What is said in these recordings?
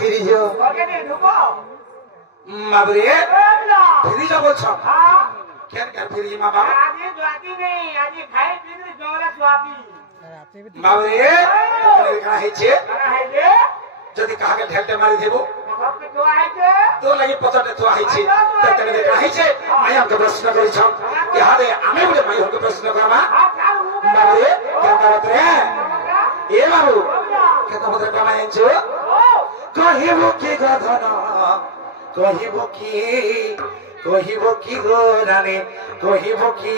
फिर जो बाबरे फिर जो बोल छो क्या क्या फिर जी माँ बाबा बाबरे देखना है चे जदि कहा के ढेलते मारी देबो तो लगी पचाटे तो है चे तने देखना है चे मैं हमके प्रश्न करी छम यहाँ दे आमे बोले मैं हमके प्रश्न करवा बाबरे क्या करत रे ए बाबू क्या तो मतलब कमाए छो कहिबो की गधना कहिबो की गो रानी कहिबो की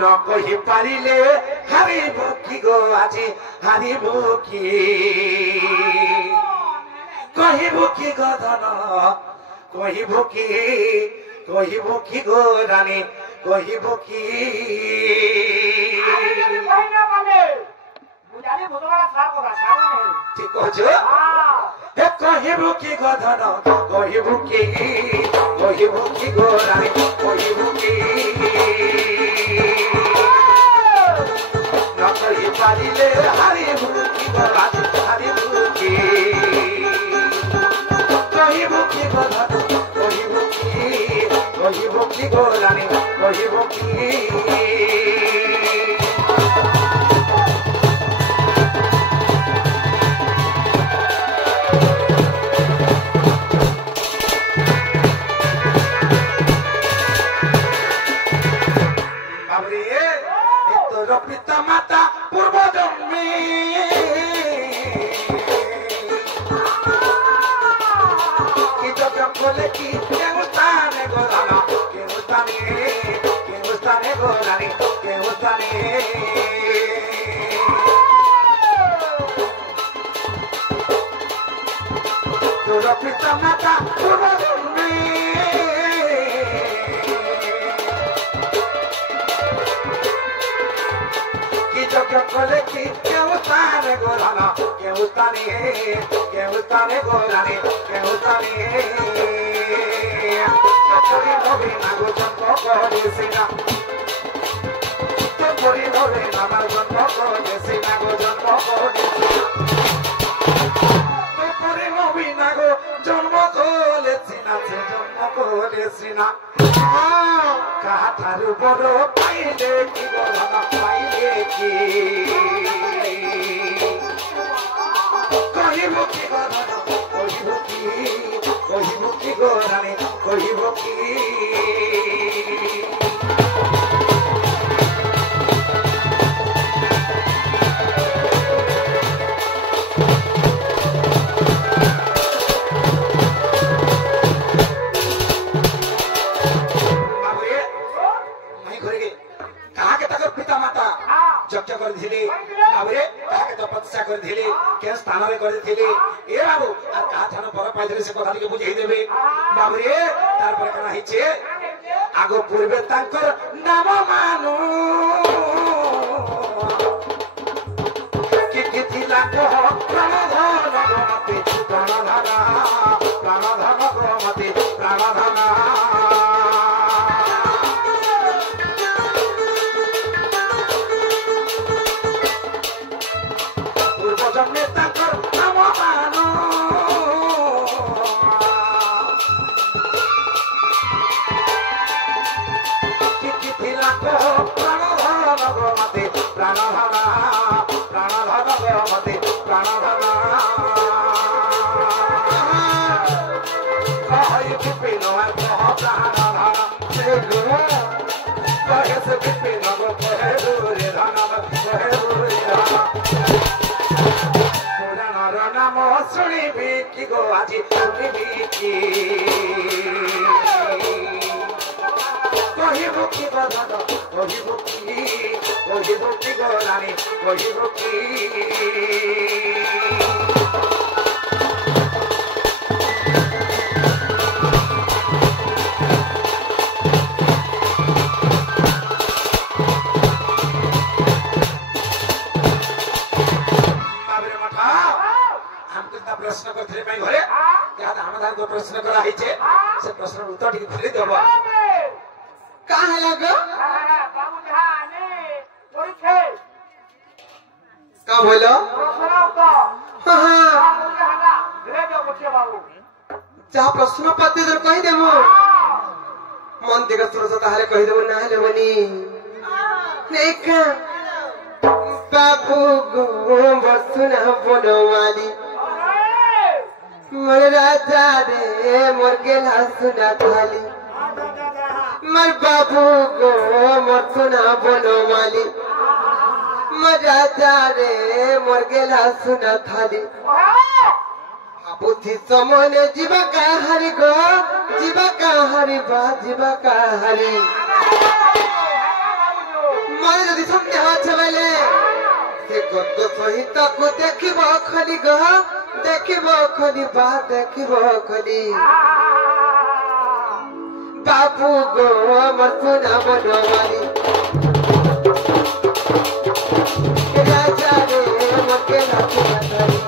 न कहि पारिले हारिबो की गो आजी हारिबो की कहिबो की गधना कहिबो की गो रानी कहिबो की ठीक कहो हे कहिबो की गधना कहिबो की गो रानी कहिबो की न कहि पारिले हारिबो की गो रानी हारिबो की कहिबो की गधना कहिबो की गो रानी कहिबो की पिता माता पूर्व जन्मे कि जब बोले कि केमुस्ताने गोराना केमुस्ताने गोरानी केमुस्ताने तो पिता माता पूर्व जन्मे बोले कि केमुस्ताने गोराना केमुस्ताने गोरानी केमुस्ताने तोरी नबी नागो जन्म करेसिना तोरी नबी नामार जन्म करेसिना गो जन्म तोरी नबी नागो जन्म करेसिना काठारु बड़ो पाइले कि गोराना पाइले कि कहिबो की गधना कहिबो की गोरानी कहिबो की যজ্ঞ করেছিলে বাবুরে তাকে তপস্যা করেছিলে কে স্থানরে করেছিলে এ বাবু আর কাহা থানো পর পাইলে সে কথা টিকে বুঝাই দেবে বাবুরে তারপরে কেন হইছে আগ পূর্বে তাঙ্কর নাম মানু কি কি থিলা কহ প্রাণধন গমতে প্রাণধন গমতে প্রাণধন শুনিবি কি গো আজি শুনিবি কি কহিব কি গধন কহিব কি গো রানী কহিব কি प्रश्न करथिले पई घरे या हमदार को प्रश्न करा हिचे से प्रश्न उत्तर ठीक खुली देबो का हला गो बाबू जहाने परीक्षे का का बोलो जहाँ प्रश्न पाते जर कही देमु मन देखा सुरस ताहले कही देमु ना हेले बनी देखा बाबू गो बसुना बनवाली मोर राजा रे मोर गेला सुना थाली मोर बाबू गो मोर सुना बनवाली मोर राजा रे मोर गेला सुना थाली बुद्धि समने जीवा काहारी गो जीवा काहारी बा जीवा काहारी मैं यदि समझे हाथ बेले से गद्द सहित को देखिब खली गो देखिब खली बा देखिब खली बाबू गो मोर सुना बनवाली राजा रे मोर गेला सुना थाली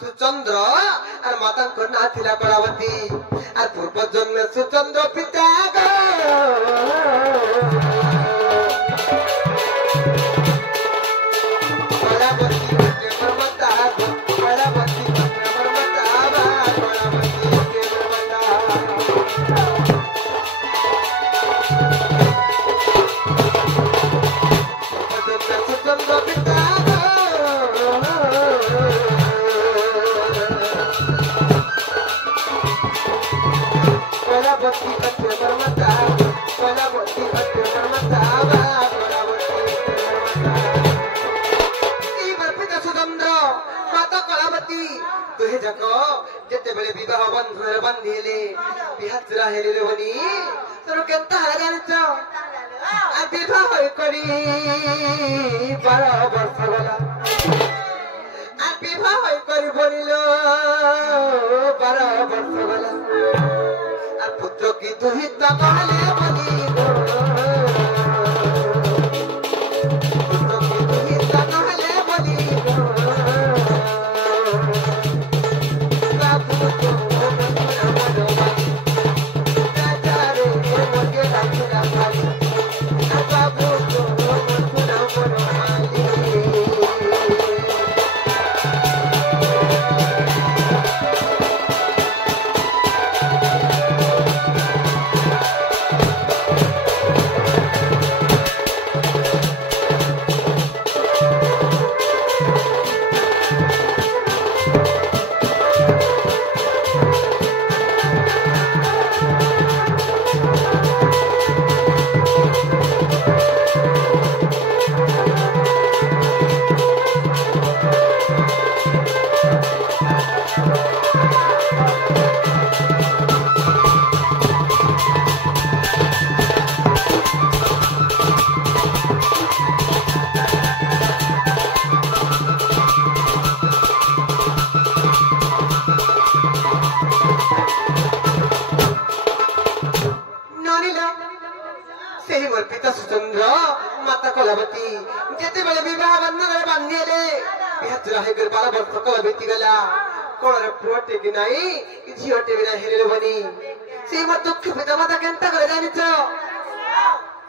सुचंद्र और माता ना थिला कलावती और पूर्व जन्म सुचंद्र पिता पुत्र की दुहित ସେହି ମୋର ପିତା ସୁଚନ୍ଦ୍ର ମାତା କଳାବତୀ ଯେତେବେଳେ ବିବାହ ବନ୍ଧନରେ ବାନ୍ଧିଲେ ବିହାତୁରା ହେଇକରି 12 ବର୍ଷ କାଳ ବିତିଗଲା କୋଳରେ ପୁଅଟେ କି ନାହିଁ କି ଝିଅଟେ ବି ନାହିଁ ହେଲେ ବନି ସେହି ମୋର ଦୁଃଖ ପିତା ମାତା କେନ୍ତା করে ଜାଣିଛ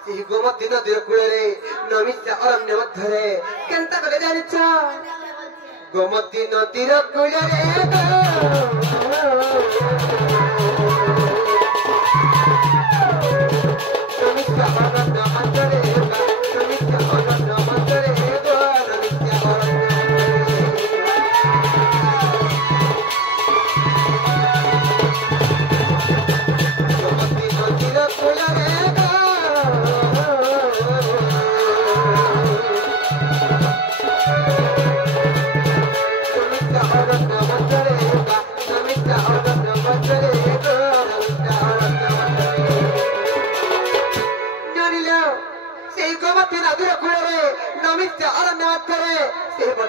ସେହି ଗୋମତୀ ନଦୀର କୂଳରେ ନମିଷା ଅରଣ୍ୟ ମଧ୍ୟରେ କେନ୍ତା করে ଜାଣିଛ ଗୋମତୀ ନଦୀର କୂଳରେ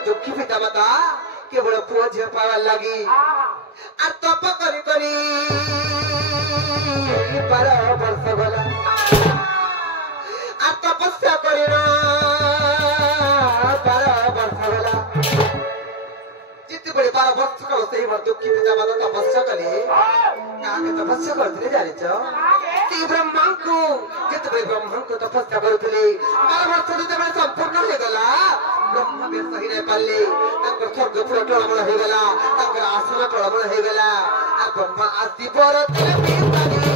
दुखी पिता माता केवल पुओ झील पावार लगी और तप करी करी 12 वर्ष गला और तपस्या करी 12 वर्ष गला जितने बड़े 12 वर्ष कल से दुखी पिता माता तपस्या कले काके तपस्या करते जानिछ ती ब्रह्मा को जितने बड़े ब्रह्मा को तपस्या करते 12 वर्ष जितने संपूर्ण हो गला ब्रह्मा भी सही नहीं पाले तंकर स्वर्ग पूरा टळमळ हो गला तंकर आसन टळमळ हो गला आ ब्रह्मा आदि पर तेरे बीतानी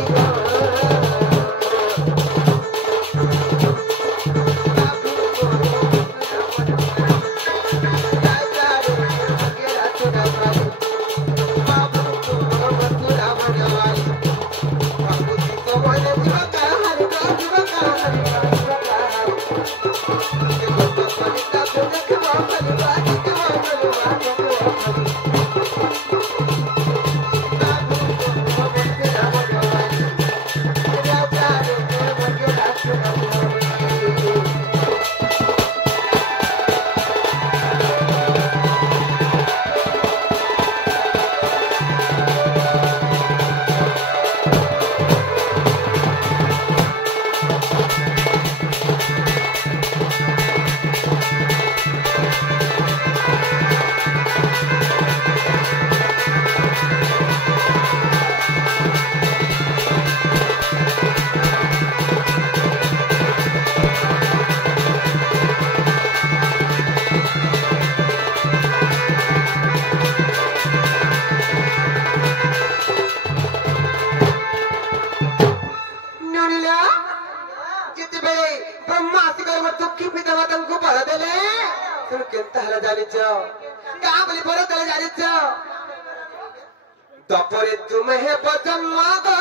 तपरे तुम्हें बजम्मा गो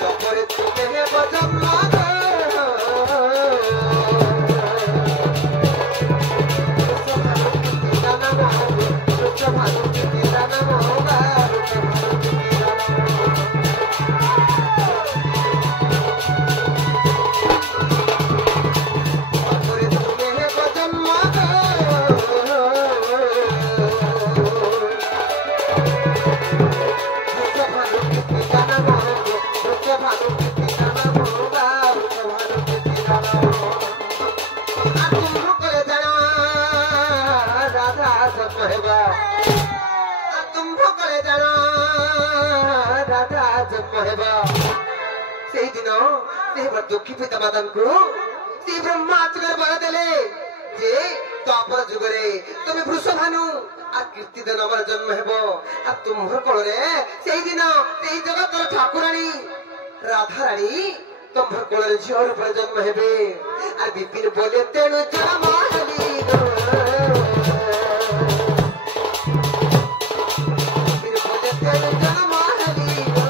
तपरे तुम्हें बजम्मा गो दुखी पिता माता को ब्रह्मा आचकर बरदेले जे तापर जुगरे तुम्हें वृषभानु आ कीर्तिधन अमर जन्म हेबो आ तुम्हर कोळे सेही दिन सेही जगतर ठाकुरानी राधा रानी तुम्हर कोळे झियर पर जन्म हेबे आ विपिन बोले तेनु जन्म हली गो विपिन बोले तेनु जन्म हली गो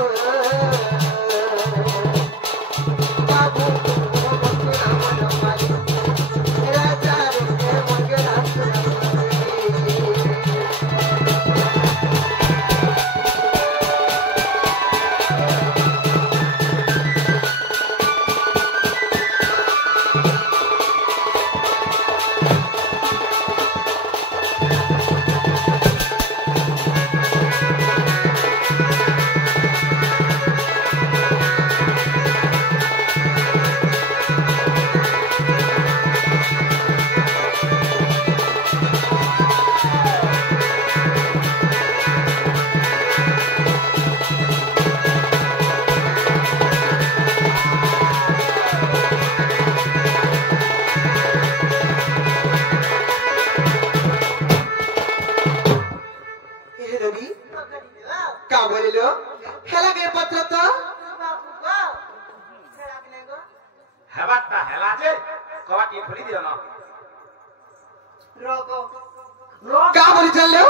बोली चलो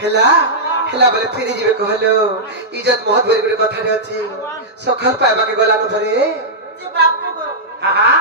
हेला हेला बोले फिर जीवे कहलो इज्जत बहुत बड़ी बड़ी कथा रे अछि सखर पाइबा के गला न धरे जे बापू को हां